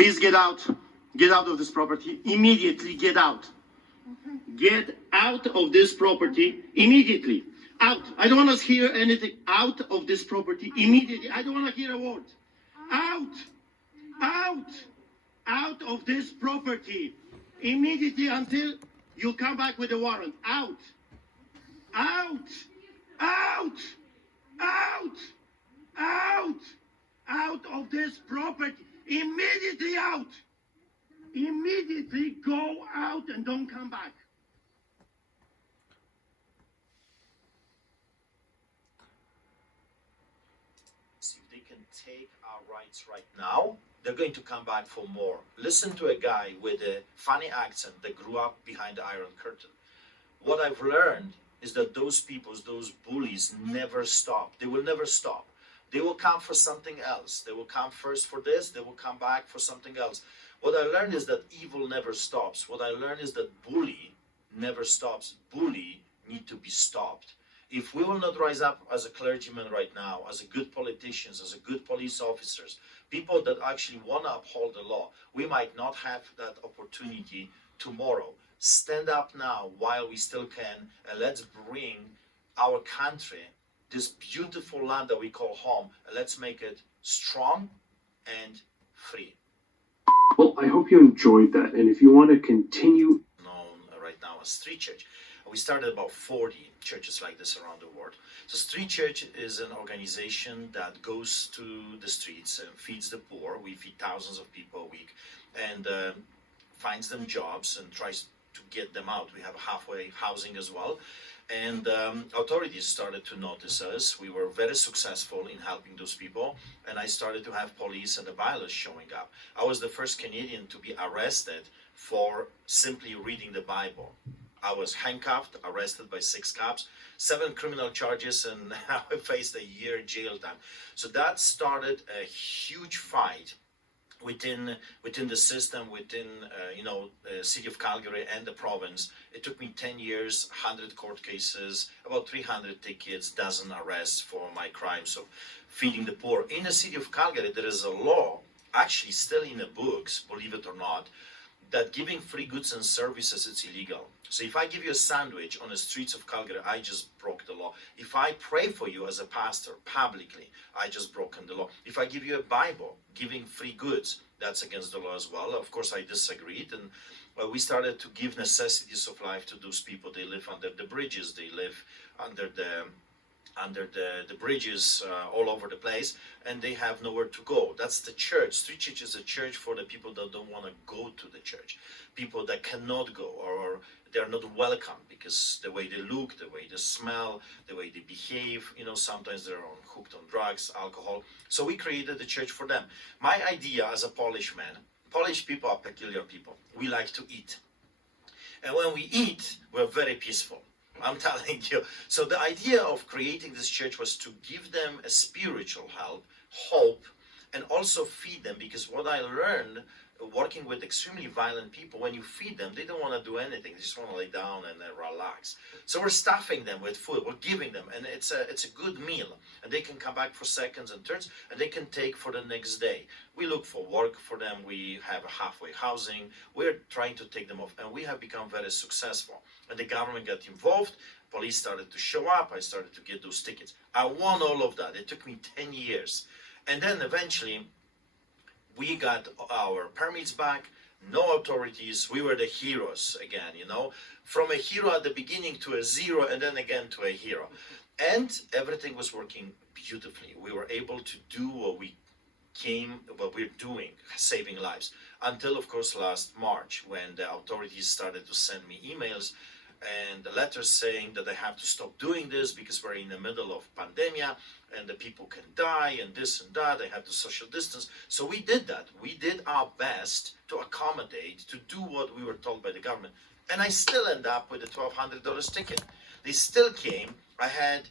Please get out. Get out of this property. Immediately get out. Get out of this property immediately. Out. I don't want to hear anything. Out of this property immediately. I don't want to hear a word. Out. Out. Out of this property immediately until you come back with a warrant. Out. Out. Out. Out. Out. Out of this property. Immediately out. Immediately go out and don't come back. See if they can take our rights right now, they're going to come back for more. Listen to a guy with a funny accent that grew up behind the Iron Curtain. What I've learned is that those people, those bullies, never stop. They will never stop. They will come for something else. They will come first for this, they will come back for something else. What I learned is that evil never stops. What I learned is that bully never stops. Bully need to be stopped. If we will not rise up as a clergyman right now, as a good politicians, as a good police officers, people that actually want to uphold the law, we might not have that opportunity tomorrow. Stand up now while we still can, and let's bring our country, this beautiful land that we call home, and let's make it strong and free. Well, I hope you enjoyed that, and if you want to continue... Known right now as Street Church. We started about 40 churches like this around the world. So Street Church is an organization that goes to the streets and feeds the poor. We feed thousands of people a week and finds them jobs and tries to get them out. We have halfway housing as well. And authorities started to notice us. We were very successful in helping those people. And I started to have police and the violence showing up. I was the first Canadian to be arrested for simply reading the Bible. I was handcuffed, arrested by 6 cops, 7 criminal charges, and I faced a year jail time. So that started a huge fight within the system, within the city of Calgary and the province. It took me 10 years, 100 court cases, about 300 tickets, dozen arrests for my crimes of feeding the poor. In the city of Calgary, there is a law, actually still in the books, believe it or not, that giving free goods and services is illegal. So if I give you a sandwich on the streets of Calgary, I just broke the law. If I pray for you as a pastor publicly, I just broken the law. If I give you a Bible, giving free goods, that's against the law as well. Of course, I disagreed, and we started to give necessities of life to those people. They live under the bridges, they live under the bridges all over the place, and they have nowhere to go. That's the church. Street Church is a church for the people that don't want to go to the church, people that cannot go, or they're not welcome because the way they look, the way they smell, the way they behave, sometimes they're hooked on drugs, alcohol. So we created the church for them. My idea as a Polish man, Polish people are peculiar people. We like to eat. And when we eat, we're very peaceful. I'm telling you. So the idea of creating this church was to give them a spiritual help, hope, and also feed them, because what I learned working with extremely violent people, when you feed them, they don't want to do anything. They just want to lay down and relax. So we're stuffing them with food. We're giving them, and it's a good meal. And they can come back for seconds and thirds, and they can take for the next day. We look for work for them. We have a halfway housing. We're trying to take them off, and we have become very successful. And the government got involved. Police started to show up. I started to get those tickets. I won all of that. It took me 10 years. And then eventually, we got our permits back, no authorities. We were the heroes again, from a hero at the beginning to a zero, and then again to a hero. And everything was working beautifully. We were able to do what we're doing, saving lives. Until, of course, last March, when the authorities started to send me emails and letters saying that I have to stop doing this because we're in the middle of pandemia and the people can die and this and that. I have to social distance. So we did that. We did our best to accommodate, to do what we were told by the government. And I still end up with a $1,200 ticket. They still came. I had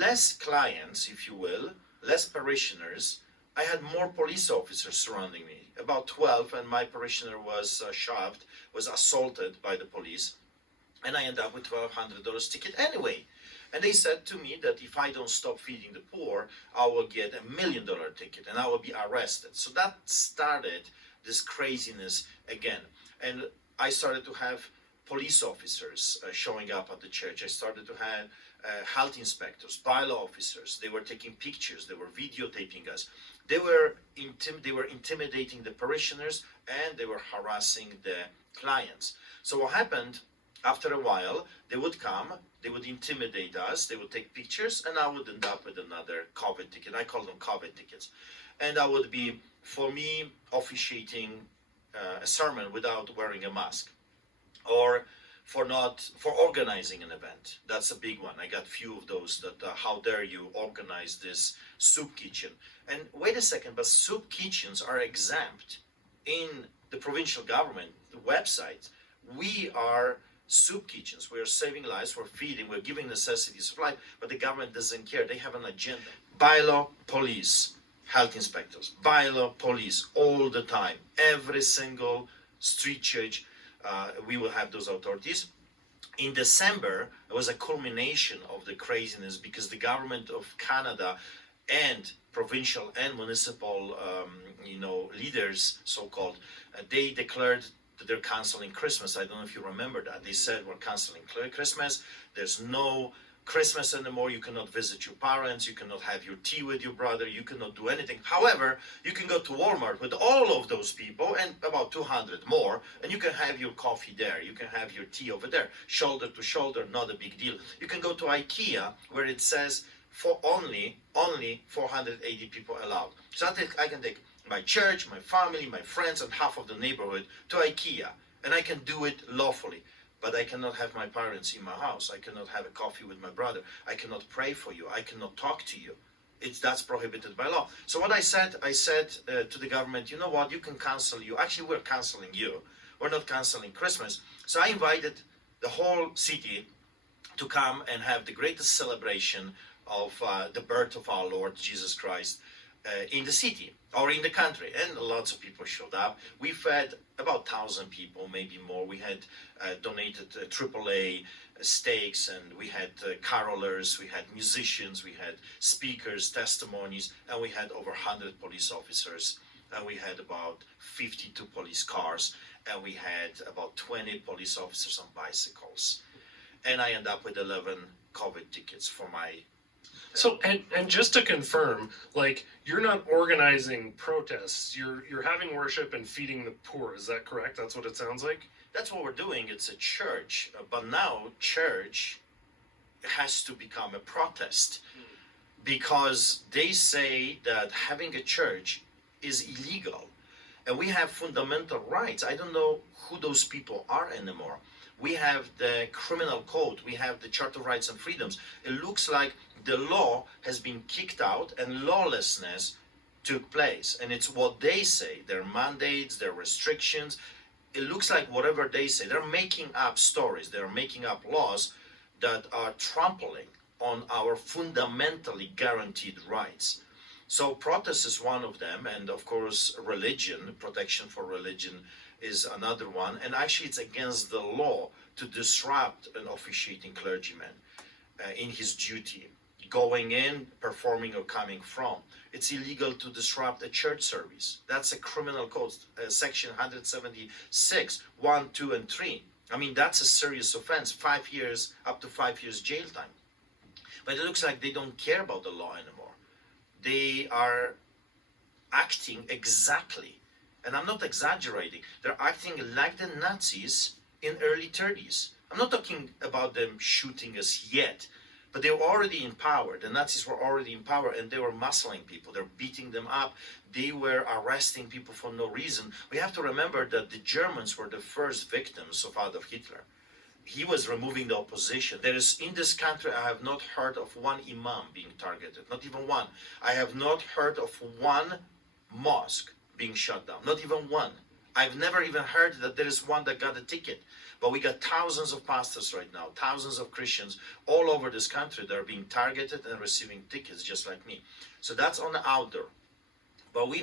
less clients, if you will, less parishioners. I had more police officers surrounding me, about 12, and my parishioner was shoved, was assaulted by the police. And I ended up with $1,200 ticket anyway. And they said to me that if I don't stop feeding the poor, I will get $1 million ticket and I will be arrested. So that started this craziness again. And I started to have police officers showing up at the church. I started to have health inspectors, bylaw officers. They were taking pictures. They were videotaping us. They were intimidating the parishioners, and they were harassing the clients. So what happened? After a while, they would come, they would intimidate us, they would take pictures, and I would end up with another COVID ticket. I call them COVID tickets. And I would be, for me, officiating a sermon without wearing a mask, or for organizing an event. That's a big one. I got few of those that how dare you organize this soup kitchen. And wait a second, but soup kitchens are exempt in the provincial government website. We are soup kitchens. We are saving lives, we're feeding, we're giving necessities of life, but the government doesn't care. They have an agenda. Bylaw, police, health inspectors, bylaw, police, all the time. Every single street church, we will have those authorities. In December, it was a culmination of the craziness because the government of Canada and provincial and municipal, leaders, so-called, they declared that they're canceling Christmas. I don't know if you remember that. They said we're canceling Christmas. There's no Christmas anymore. You cannot visit your parents. You cannot have your tea with your brother. You cannot do anything. However, you can go to Walmart with all of those people and about 200 more, and you can have your coffee there. You can have your tea over there, shoulder to shoulder, not a big deal. You can go to IKEA where it says for only 480 people allowed. So I can take my church, my family, my friends, and half of the neighborhood to IKEA, and I can do it lawfully. But I cannot have my parents in my house. I cannot have a coffee with my brother. I cannot pray for you. I cannot talk to you. That's prohibited by law. So what I said to the government, you know what? You can cancel you. Actually, we're canceling you. We're not canceling Christmas. So I invited the whole city to come and have the greatest celebration of the birth of our Lord Jesus Christ in the city or in the country, and lots of people showed up. We fed about 1,000 people, maybe more. We had donated AAA steaks, and we had carolers, we had musicians, we had speakers, testimonies, and we had over 100 police officers, and we had about 52 police cars, and we had about 20 police officers on bicycles. And I end up with 11 COVID tickets for my. So and just to confirm, like, you're not organizing protests. You're having worship and feeding the poor. Is that correct? That's what it sounds like. That's what we're doing. It's a church, but now church has to become a protest because they say that having a church is illegal, and we have fundamental rights. I don't know who those people are anymore. We have the criminal code, we have the Charter of Rights and Freedoms. It looks like the law has been kicked out and lawlessness took place. And it's what they say, their mandates, their restrictions. It looks like whatever they say, they're making up stories, they're making up laws that are trampling on our fundamentally guaranteed rights. So protest is one of them, and of course religion, protection for religion is another one, and actually it's against the law to disrupt an officiating clergyman in his duty, going in, performing, or coming from. It's illegal to disrupt a church service. That's a criminal code, section 176, 1, 2, and 3. I mean, that's a serious offense, 5 years, up to 5 years jail time. But it looks like they don't care about the law anymore. They are acting exactly, and I'm not exaggerating, they're acting like the Nazis in early 30s. I'm not talking about them shooting us yet, but they were already in power. The Nazis were already in power, and they were muscling people. They're beating them up. They were arresting people for no reason. We have to remember that the Germans were the first victims of Adolf Hitler. He was removing the opposition. There is, in this country, I have not heard of one imam being targeted, not even one. I have not heard of one mosque being shut down, not even one. I've never even heard that there is one that got a ticket. But we got thousands of pastors right now, thousands of Christians all over this country that are being targeted and receiving tickets just like me. So that's on the outdoor. But I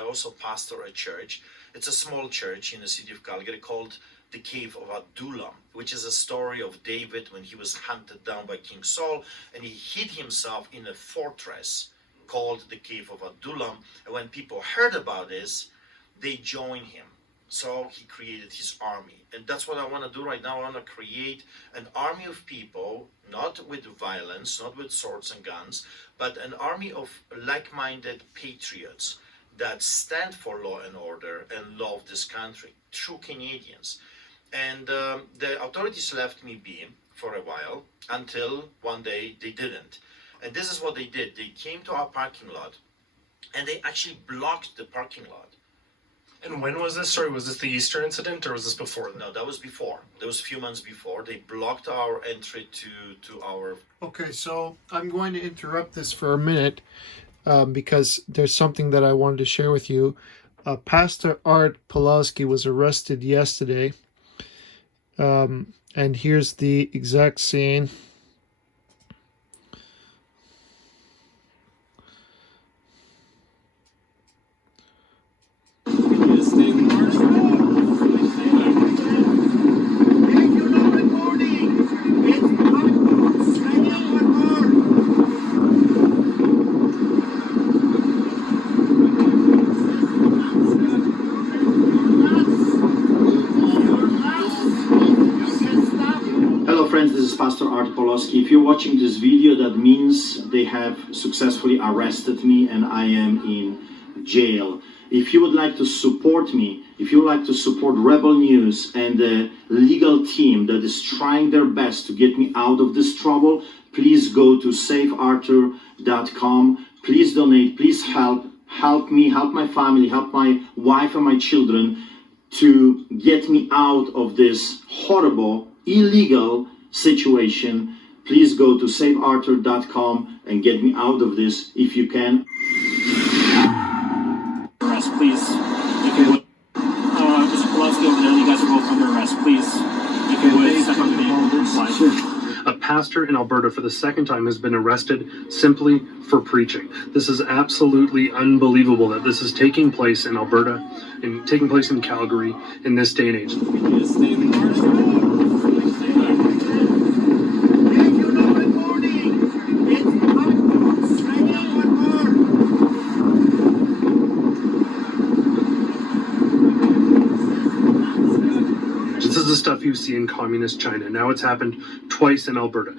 also pastor a church. It's a small church in the city of Calgary called the Cave of Adullam, which is a story of David when he was hunted down by King Saul, and he hid himself in a fortress called the Cave of Adullam. And when people heard about this, they join him. So he created his army. And that's what I want to do right now. I want to create an army of people, not with violence, not with swords and guns, but an army of like-minded patriots that stand for law and order and love this country, true Canadians. And the authorities left me be for a while until one day they didn't. And this is what they did. They came to our parking lot and they actually blocked the parking lot. And when was this? Sorry, was this the Easter incident or was this before that? No, that was before. That was a few months before. They blocked our entry to our. Okay, so I'm going to interrupt this for a minute because there's something that I wanted to share with you. Pastor Art Pawlowski was arrested yesterday, and here's the exact scene. Hello friends, this is Pastor Art Pawlowski. If you're watching this video, that means they have successfully arrested me and I am in jail. If you would like to support me, if you would like to support Rebel News and the legal team that is trying their best to get me out of this trouble, please go to savearthur.com. Please donate, please help me, help my family, help my wife and my children to get me out of this horrible, illegal situation. Please go to savearthur.com and get me out of this if you can. Arrest, please. If you would. Mr. Pawlowski over there, you guys are both under arrest, please. If you would, step up to me. A pastor in Alberta for the second time has been arrested simply for preaching. This is absolutely unbelievable that this is taking place in Alberta and taking place in Calgary in this day and age. This is the stuff you see in communist China. Now it's happened twice in Alberta.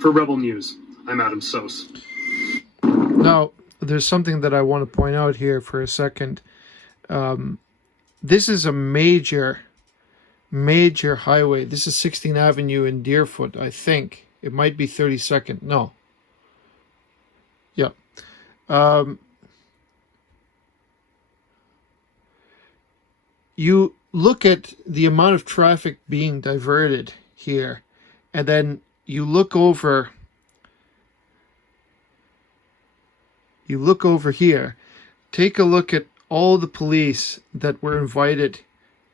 For Rebel News, I'm Adam Sos. Now, there's something that I want to point out here for a second. This is a major highway. This is 16th Avenue in Deerfoot, I think. It might be 32nd. No. Yeah. You look at the amount of traffic being diverted here, and then you look over here. Take a look at all the police that were invited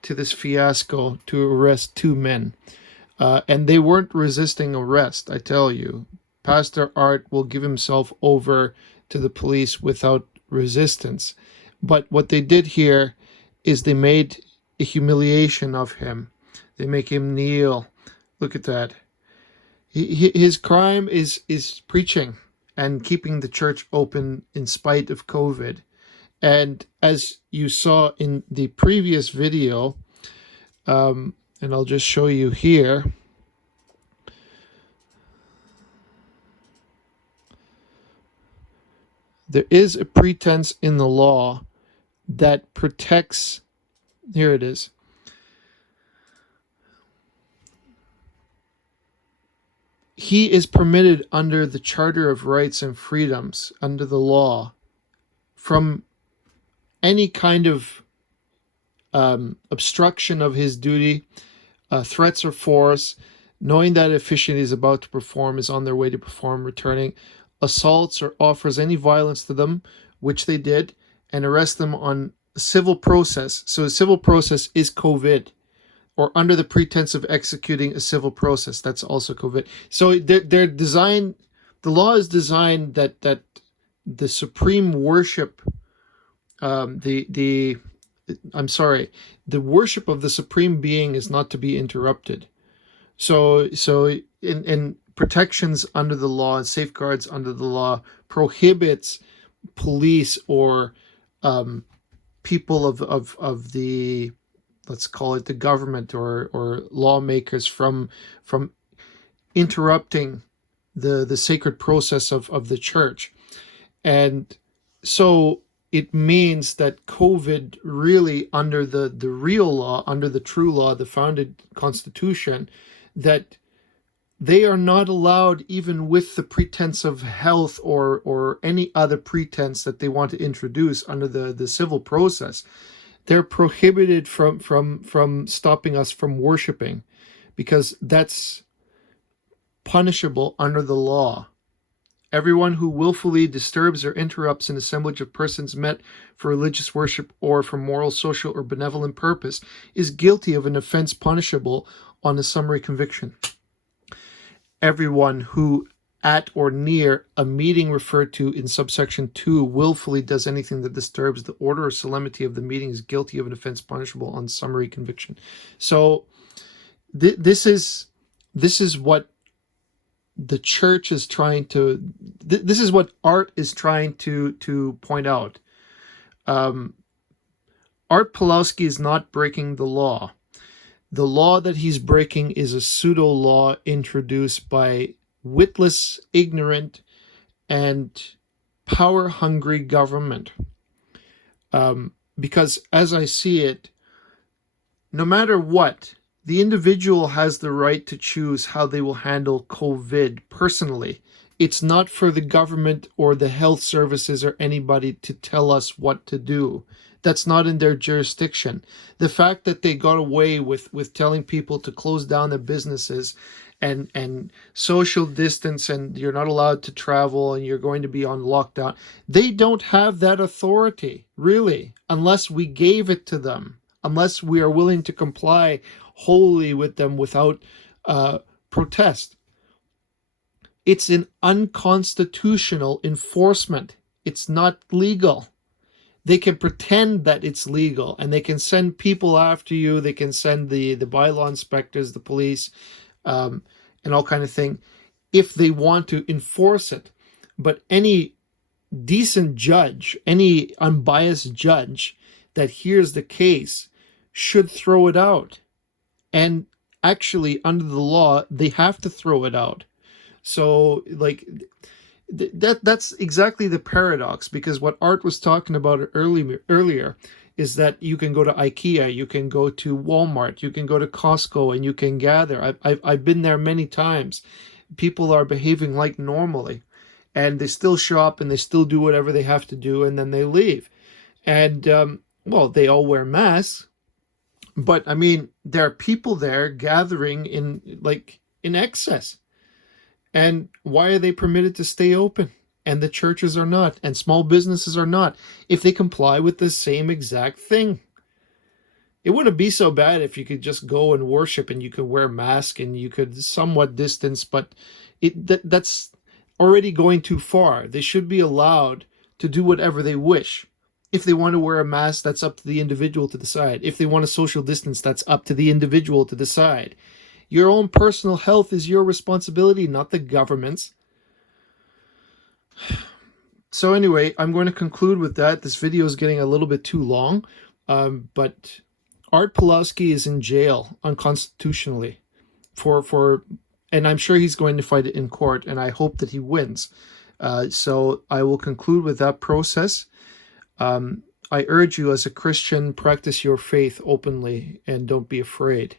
to this fiasco to arrest two men. And they weren't resisting arrest, I tell you. Pastor Art will give himself over to the police without resistance. But what they did here is they made a humiliation of him. They make him kneel. Look at that. His crime is preaching and keeping the church open in spite of COVID. And as you saw in the previous video, and I'll just show you here, there is a pretense in the law that protects, here it is. He is permitted under the Charter of Rights and Freedoms, under the law, from any kind of obstruction of his duty, threats or force, knowing that officiant is about to perform, is on their way to perform, returning, assaults or offers any violence to them, which they did, and arrest them on a civil process. So a civil process is COVID, or under the pretense of executing a civil process. That's also COVID. So they're designed, the law is designed that the supreme worship, the I'm sorry, the worship of the supreme being is not to be interrupted. So in protections under the law and safeguards under the law prohibits police or people of the, let's call it the government or lawmakers from interrupting the sacred process of the church. And so it means that COVID really, under the real law, under the true law, the founded constitution, that they are not allowed, even with the pretense of health or any other pretense that they want to introduce under the civil process, they're prohibited from stopping us from worshiping, because that's punishable under the law. Everyone who willfully disturbs or interrupts an assemblage of persons met for religious worship or for moral, social, or benevolent purpose is guilty of an offense punishable on a summary conviction. Everyone who at or near a meeting referred to in subsection 2 willfully does anything that disturbs the order or solemnity of the meeting is guilty of an offense punishable on summary conviction. So this is what the church is trying to, this is what Art is trying to point out. Art Pawlowski is not breaking the law. The law that he's breaking is a pseudo law introduced by witless, ignorant, and power-hungry government. Because as I see it, no matter what, the individual has the right to choose how they will handle COVID personally. It's not for the government or the health services or anybody to tell us what to do. That's not in their jurisdiction. The fact that they got away with telling people to close down their businesses and social distance and you're not allowed to travel and you're going to be on lockdown, they don't have that authority, really, unless we gave it to them, unless we are willing to comply wholly with them without protest. It's an unconstitutional enforcement. It's not legal. They can pretend that it's legal and they can send people after you. They can send the bylaw inspectors, the police, and all kind of thing if they want to enforce it. But any decent judge, any unbiased judge that hears the case should throw it out. And actually, under the law, they have to throw it out. So, like, that's exactly the paradox, because what Art was talking about earlier is that you can go to IKEA, you can go to Walmart, you can go to Costco, and you can gather. I've been there many times. People are behaving like normally, and they still shop and they still do whatever they have to do, and then they leave. And, well, they all wear masks. But I mean, there are people there gathering in excess. And why are they permitted to stay open? And the churches are not, and small businesses are not, if they comply with the same exact thing. It wouldn't be so bad if you could just go and worship and you could wear a mask and you could somewhat distance, but that's already going too far. They should be allowed to do whatever they wish. If they want to wear a mask, that's up to the individual to decide. If they want a social distance, that's up to the individual to decide. Your own personal health is your responsibility, not the government's. So anyway, I'm going to conclude with that. This video is getting a little bit too long, but Art Pawlowski is in jail unconstitutionally and I'm sure he's going to fight it in court, and I hope that he wins. So I will conclude with that process. I urge you as a Christian, practice your faith openly and don't be afraid.